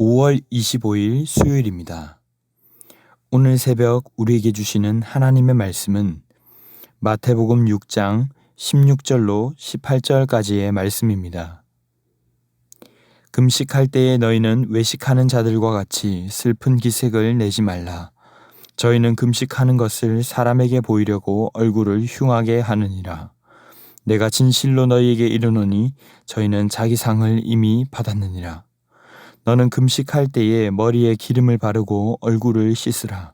5월 25일 수요일입니다. 오늘 새벽 우리에게 주시는 하나님의 말씀은 마태복음 6장 16절로 18절까지의 말씀입니다. 금식할 때에 너희는 외식하는 자들과 같이 슬픈 기색을 내지 말라. 저희는 금식하는 것을 사람에게 보이려고 얼굴을 흉하게 하느니라. 내가 진실로 너희에게 이르노니 저희는 자기 상을 이미 받았느니라. 너는 금식할 때에 머리에 기름을 바르고 얼굴을 씻으라.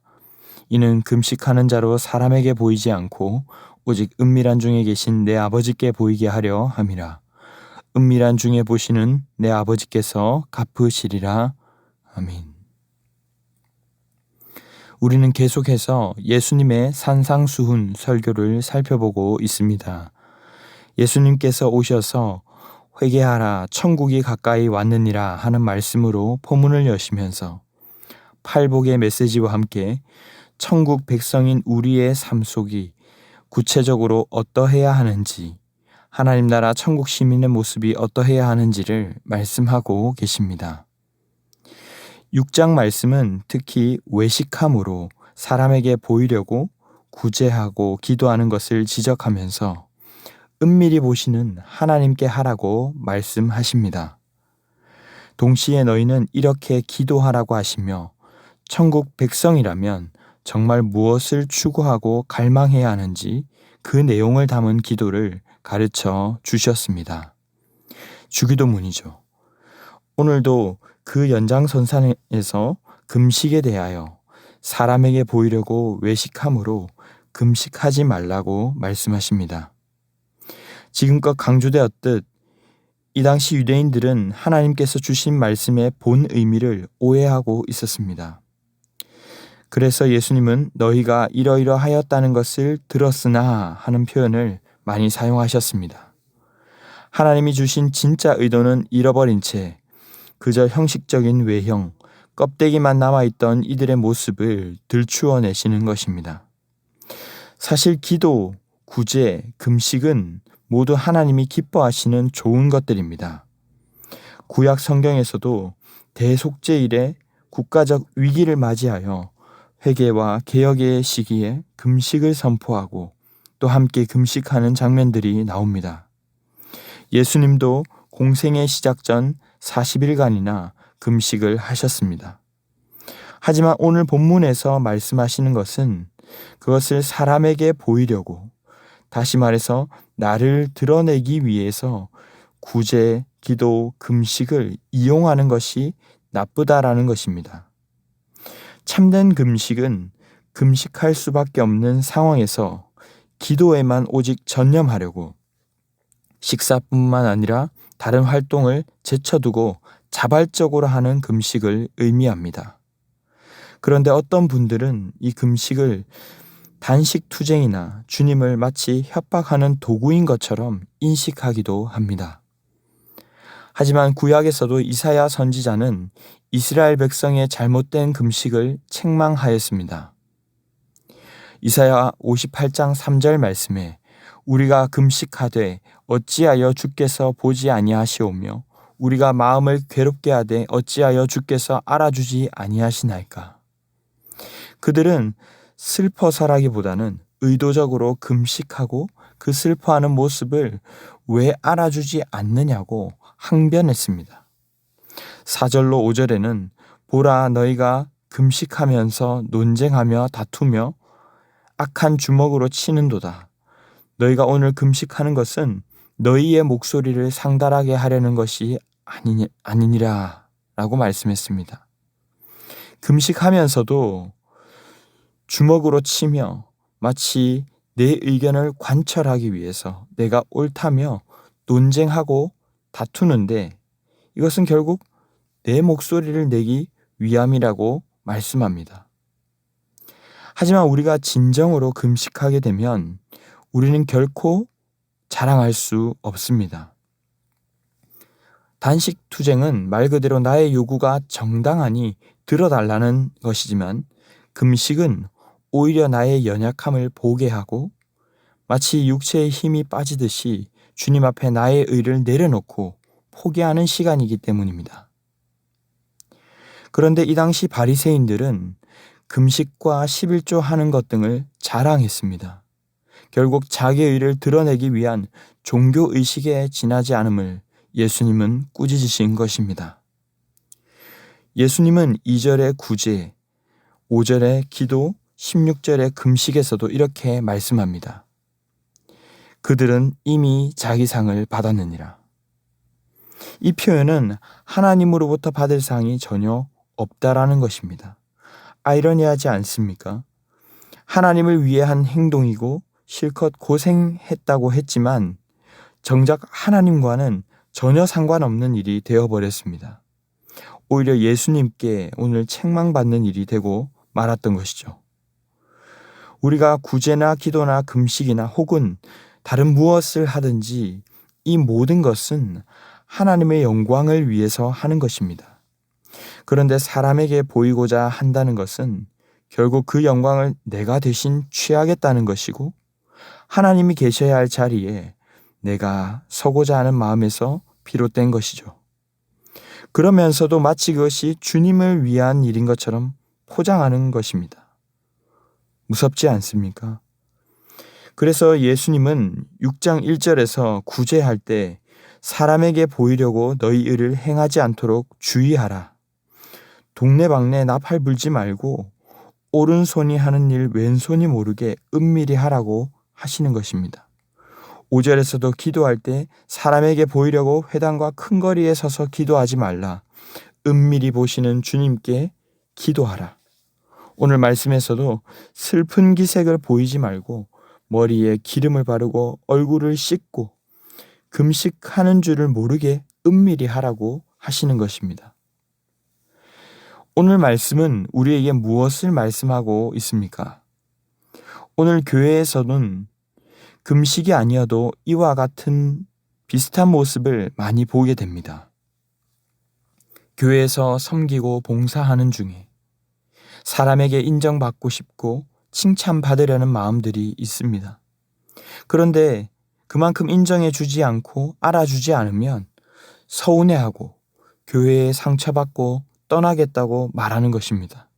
이는 금식하는 자로 사람에게 보이지 않고 오직 은밀한 중에 계신 내 아버지께 보이게 하려 함이라. 은밀한 중에 보시는 내 아버지께서 갚으시리라. 아멘. 우리는 계속해서 예수님의 산상수훈 설교를 살펴보고 있습니다. 예수님께서 오셔서 회개하라 천국이 가까이 왔느니라 하는 말씀으로 포문을 여시면서 팔복의 메시지와 함께 천국 백성인 우리의 삶 속이 구체적으로 어떠해야 하는지, 하나님 나라 천국 시민의 모습이 어떠해야 하는지를 말씀하고 계십니다. 6장 말씀은 특히 외식함으로 사람에게 보이려고 구제하고 기도하는 것을 지적하면서 은밀히 보시는 하나님께 하라고 말씀하십니다. 동시에 너희는 이렇게 기도하라고 하시며 천국 백성이라면 정말 무엇을 추구하고 갈망해야 하는지 그 내용을 담은 기도를 가르쳐 주셨습니다. 주기도문이죠. 오늘도 그 연장선상에서 금식에 대하여 사람에게 보이려고 외식함으로 금식하지 말라고 말씀하십니다. 지금껏 강조되었듯 이 당시 유대인들은 하나님께서 주신 말씀의 본 의미를 오해하고 있었습니다. 그래서 예수님은 너희가 이러이러하였다는 것을 들었으나 하는 표현을 많이 사용하셨습니다. 하나님이 주신 진짜 의도는 잃어버린 채 그저 형식적인 외형, 껍데기만 남아있던 이들의 모습을 들추어내시는 것입니다. 사실 기도, 구제, 금식은 모두 하나님이 기뻐하시는 좋은 것들입니다. 구약 성경에서도 대속죄 이래 국가적 위기를 맞이하여 회개와 개혁의 시기에 금식을 선포하고 또 함께 금식하는 장면들이 나옵니다. 예수님도 공생의 시작 전 40일간이나 금식을 하셨습니다. 하지만 오늘 본문에서 말씀하시는 것은 그것을 사람에게 보이려고, 다시 말해서 나를 드러내기 위해서 구제, 기도, 금식을 이용하는 것이 나쁘다라는 것입니다. 참된 금식은 금식할 수밖에 없는 상황에서 기도에만 오직 전념하려고 식사뿐만 아니라 다른 활동을 제쳐두고 자발적으로 하는 금식을 의미합니다. 그런데 어떤 분들은 이 금식을 단식투쟁이나 주님을 마치 협박하는 도구인 것처럼 인식하기도 합니다. 하지만 구약에서도 이사야 선지자는 이스라엘 백성의 잘못된 금식을 책망하였습니다. 이사야 58장 3절 말씀에 우리가 금식하되 어찌하여 주께서 보지 아니하시오며 우리가 마음을 괴롭게 하되 어찌하여 주께서 알아주지 아니하시나이까. 그들은 슬퍼서라기보다는 의도적으로 금식하고 그 슬퍼하는 모습을 왜 알아주지 않느냐고 항변했습니다. 4절로 5절에는 보라 너희가 금식하면서 논쟁하며 다투며 악한 주먹으로 치는도다. 너희가 오늘 금식하는 것은 너희의 목소리를 상달하게 하려는 것이 아니니라 라고 말씀했습니다. 금식하면서도 주먹으로 치며 마치 내 의견을 관철하기 위해서 내가 옳다며 논쟁하고 다투는데 이것은 결국 내 목소리를 내기 위함이라고 말씀합니다. 하지만 우리가 진정으로 금식하게 되면 우리는 결코 자랑할 수 없습니다. 단식 투쟁은 말 그대로 나의 요구가 정당하니 들어달라는 것이지만 금식은 오히려 나의 연약함을 보게 하고 마치 육체의 힘이 빠지듯이 주님 앞에 나의 의를 내려놓고 포기하는 시간이기 때문입니다. 그런데 이 당시 바리새인들은 금식과 11조 하는 것 등을 자랑했습니다. 결국 자기의 의를 드러내기 위한 종교 의식에 지나지 않음을 예수님은 꾸짖으신 것입니다. 예수님은 2절의 구제, 5절의 기도, 16절의 금식에서도 이렇게 말씀합니다. 그들은 이미 자기 상을 받았느니라. 이 표현은 하나님으로부터 받을 상이 전혀 없다라는 것입니다. 아이러니하지 않습니까? 하나님을 위해 한 행동이고 실컷 고생했다고 했지만 정작 하나님과는 전혀 상관없는 일이 되어버렸습니다. 오히려 예수님께 오늘 책망받는 일이 되고 말았던 것이죠. 우리가 구제나 기도나 금식이나 혹은 다른 무엇을 하든지 이 모든 것은 하나님의 영광을 위해서 하는 것입니다. 그런데 사람에게 보이고자 한다는 것은 결국 그 영광을 내가 대신 취하겠다는 것이고 하나님이 계셔야 할 자리에 내가 서고자 하는 마음에서 비롯된 것이죠. 그러면서도 마치 그것이 주님을 위한 일인 것처럼 포장하는 것입니다. 무섭지 않습니까? 그래서 예수님은 6장 1절에서 구제할 때 사람에게 보이려고 너희 일을 행하지 않도록 주의하라. 동네방네 나팔 불지 말고 오른손이 하는 일 왼손이 모르게 은밀히 하라고 하시는 것입니다. 5절에서도 기도할 때 사람에게 보이려고 회당과 큰 거리에 서서 기도하지 말라. 은밀히 보시는 주님께 기도하라. 오늘 말씀에서도 슬픈 기색을 보이지 말고 머리에 기름을 바르고 얼굴을 씻고 금식하는 줄을 모르게 은밀히 하라고 하시는 것입니다. 오늘 말씀은 우리에게 무엇을 말씀하고 있습니까? 오늘 교회에서는 금식이 아니어도 이와 같은 비슷한 모습을 많이 보게 됩니다. 교회에서 섬기고 봉사하는 중에 사람에게 인정받고 싶고 칭찬받으려는 마음들이 있습니다. 그런데 그만큼 인정해 주지 않고 알아주지 않으면 서운해하고 교회에 상처받고 떠나겠다고 말하는 것입니다.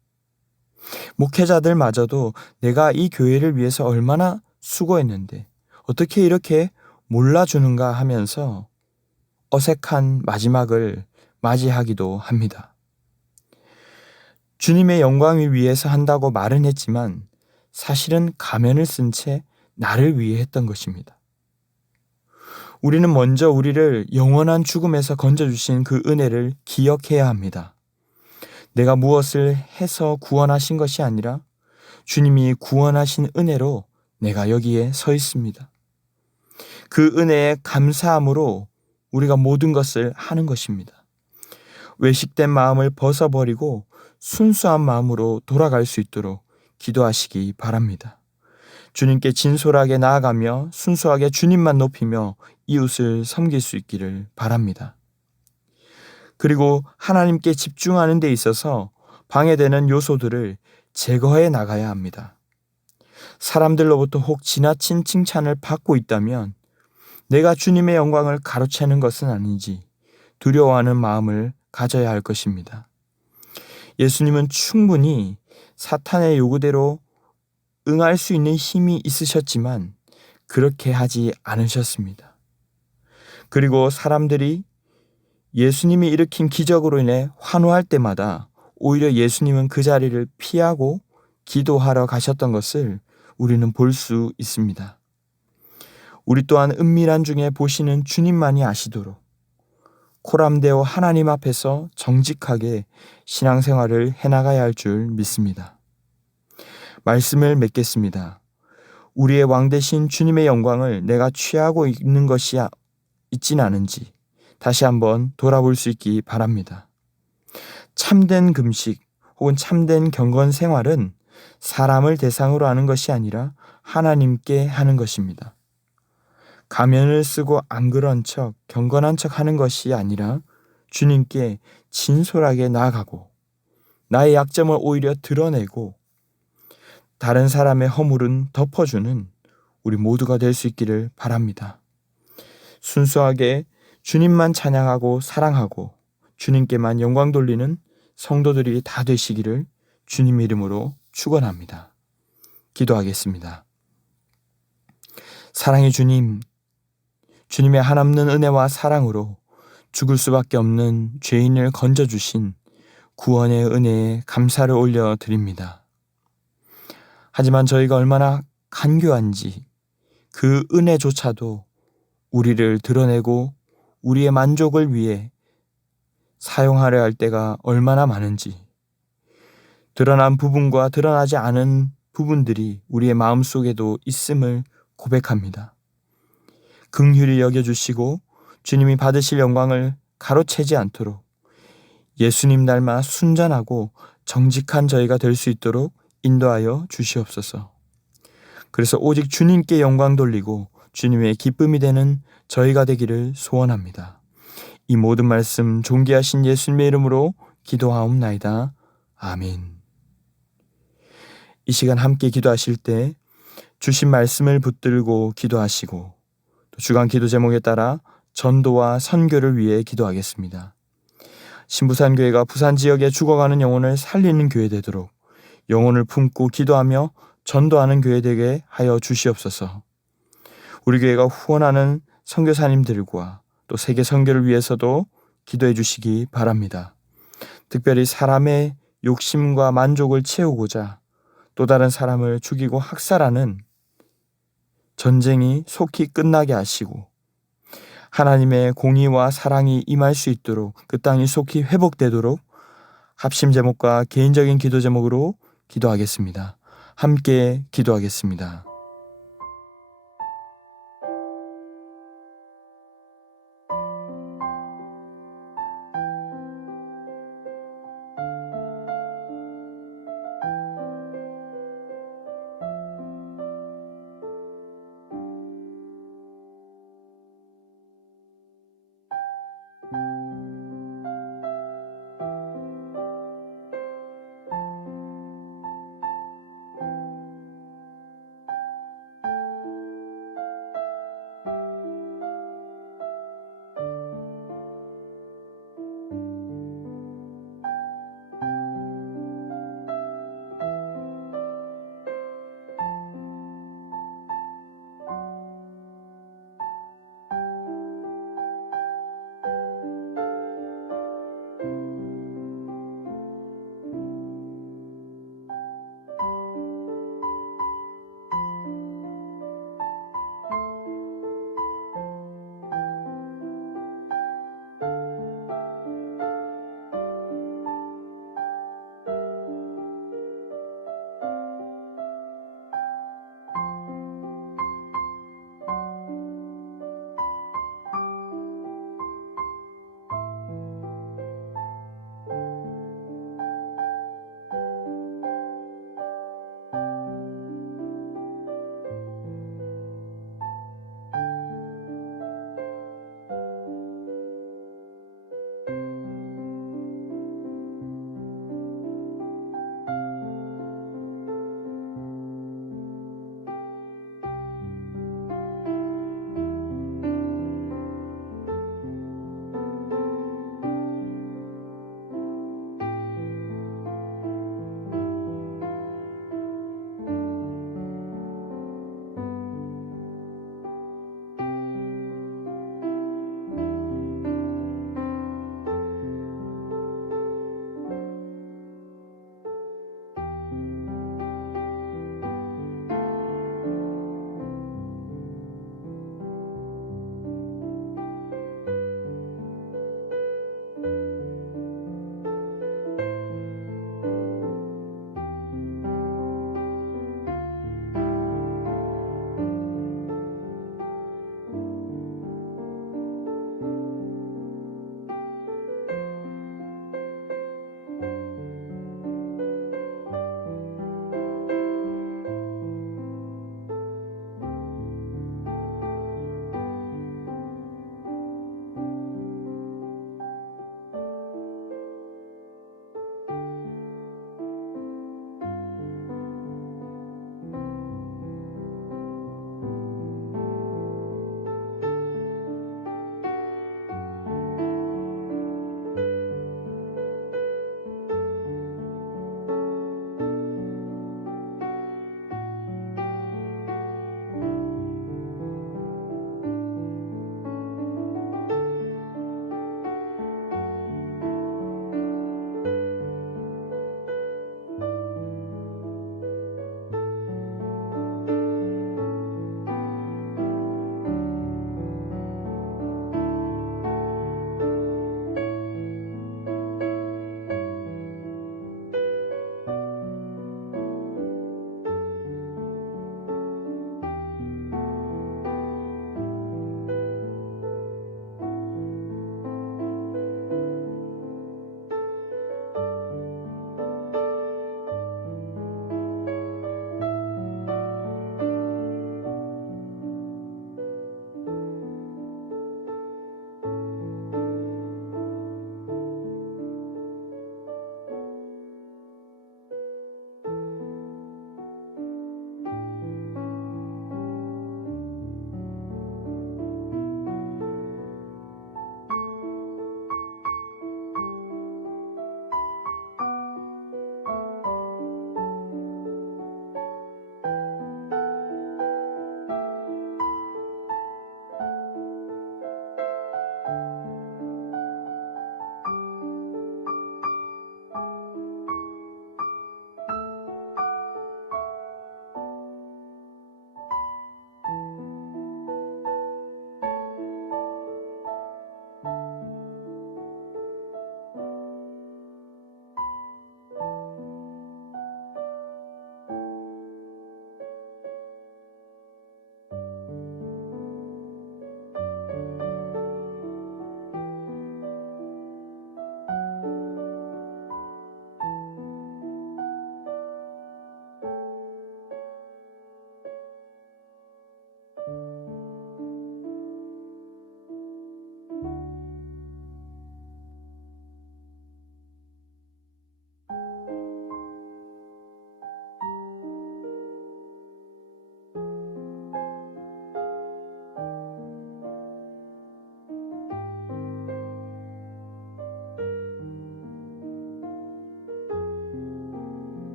목회자들마저도 내가 이 교회를 위해서 얼마나 수고했는데 어떻게 이렇게 몰라주는가 하면서 어색한 마지막을 맞이하기도 합니다. 주님의 영광을 위해서 한다고 말은 했지만 사실은 가면을 쓴 채 나를 위해 했던 것입니다. 우리는 먼저 우리를 영원한 죽음에서 건져주신 그 은혜를 기억해야 합니다. 내가 무엇을 해서 구원하신 것이 아니라 주님이 구원하신 은혜로 내가 여기에 서 있습니다. 그 은혜에 감사함으로 우리가 모든 것을 하는 것입니다. 외식된 마음을 벗어버리고 순수한 마음으로 돌아갈 수 있도록 기도하시기 바랍니다. 주님께 진솔하게 나아가며 순수하게 주님만 높이며 이웃을 섬길 수 있기를 바랍니다. 그리고 하나님께 집중하는 데 있어서 방해되는 요소들을 제거해 나가야 합니다. 사람들로부터 혹 지나친 칭찬을 받고 있다면 내가 주님의 영광을 가로채는 것은 아닌지 두려워하는 마음을 가져야 할 것입니다. 예수님은 충분히 사탄의 요구대로 응할 수 있는 힘이 있으셨지만 그렇게 하지 않으셨습니다. 그리고 사람들이 예수님이 일으킨 기적으로 인해 환호할 때마다 오히려 예수님은 그 자리를 피하고 기도하러 가셨던 것을 우리는 볼 수 있습니다. 우리 또한 은밀한 중에 보시는 주님만이 아시도록 코람데오 하나님 앞에서 정직하게 신앙생활을 해나가야 할 줄 믿습니다. 말씀을 맺겠습니다. 우리의 왕 되신 주님의 영광을 내가 취하고 있는 것이 있진 않은지 다시 한번 돌아볼 수 있기 바랍니다. 참된 금식 혹은 참된 경건 생활은 사람을 대상으로 하는 것이 아니라 하나님께 하는 것입니다. 가면을 쓰고 안 그런 척, 경건한 척 하는 것이 아니라 주님께 진솔하게 나아가고 나의 약점을 오히려 드러내고 다른 사람의 허물은 덮어주는 우리 모두가 될 수 있기를 바랍니다. 순수하게 주님만 찬양하고 사랑하고 주님께만 영광 돌리는 성도들이 다 되시기를 주님 이름으로 축원합니다. 기도하겠습니다. 사랑의 주님, 주님의 한없는 은혜와 사랑으로 죽을 수밖에 없는 죄인을 건져주신 구원의 은혜에 감사를 올려드립니다. 하지만 저희가 얼마나 간교한지 그 은혜조차도 우리를 드러내고 우리의 만족을 위해 사용하려 할 때가 얼마나 많은지, 드러난 부분과 드러나지 않은 부분들이 우리의 마음속에도 있음을 고백합니다. 긍휼히 여겨주시고 주님이 받으실 영광을 가로채지 않도록 예수님 닮아 순전하고 정직한 저희가 될 수 있도록 인도하여 주시옵소서. 그래서 오직 주님께 영광 돌리고 주님의 기쁨이 되는 저희가 되기를 소원합니다. 이 모든 말씀 존귀하신 예수님의 이름으로 기도하옵나이다. 아멘. 이 시간 함께 기도하실 때 주신 말씀을 붙들고 기도하시고 또 주간 기도 제목에 따라 전도와 선교를 위해 기도하겠습니다. 신부산교회가 부산 지역에 죽어가는 영혼을 살리는 교회 되도록 영혼을 품고 기도하며 전도하는 교회 되게 하여 주시옵소서. 우리 교회가 후원하는 선교사님들과 또 세계 선교를 위해서도 기도해 주시기 바랍니다. 특별히 사람의 욕심과 만족을 채우고자 또 다른 사람을 죽이고 학살하는 전쟁이 속히 끝나게 하시고 하나님의 공의와 사랑이 임할 수 있도록 그 땅이 속히 회복되도록 합심 제목과 개인적인 기도 제목으로 기도하겠습니다. 함께 기도하겠습니다.